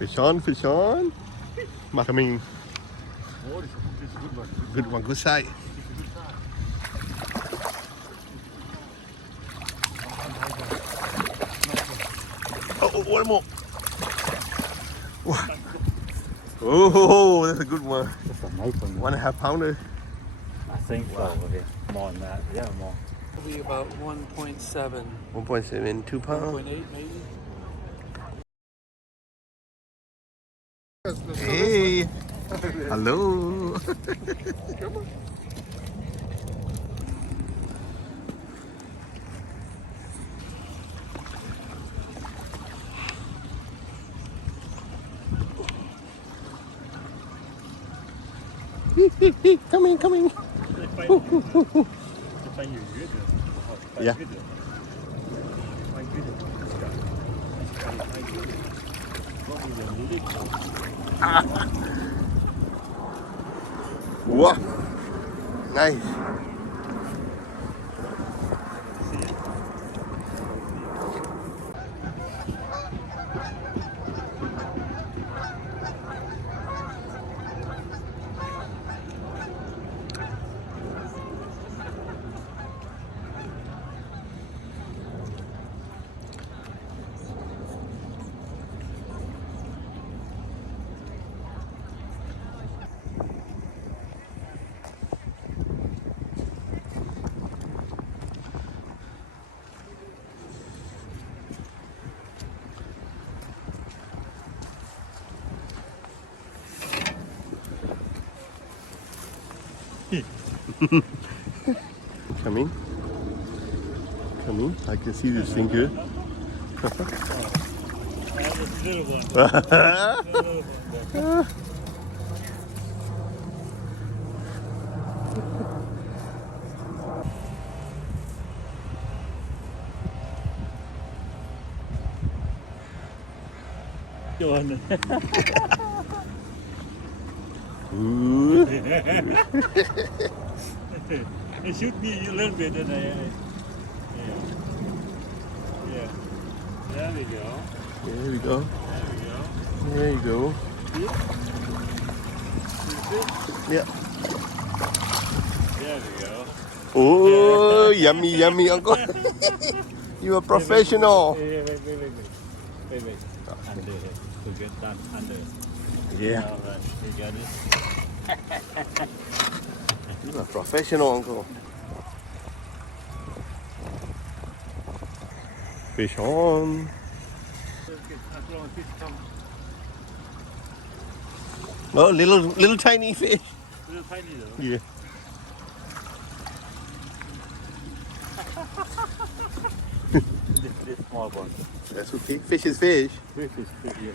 Fish on, fish on. Coming. Oh, this is a good one. Good one, good sight. This is a good size. Oh, one more. Wow. Oh, that's a good one. That's a nice one. 1.5 pounder. I think so. Okay. More than that. Yeah, more. It'll be about 1.7, 1.7, 2 pounds. 1.8 maybe. Hey, hello. Coming, coming. Yeah. Wow, nice. Coming. Coming. I can see this thing good. That's a little one. Little one. Ooh. It should be a little bit, and yeah. There we go. There we go. There we go. There you go. Yeah. There we go. Oh, yummy, yummy, uncle. You a professional. Wait. Under here. To get that under. Yeah. All right, you got it. You're a professional, uncle. Fish on. Oh, little tiny fish. Little tiny though. Yeah. This small one. That's okay. Fish is fish. Fish is fish, yeah.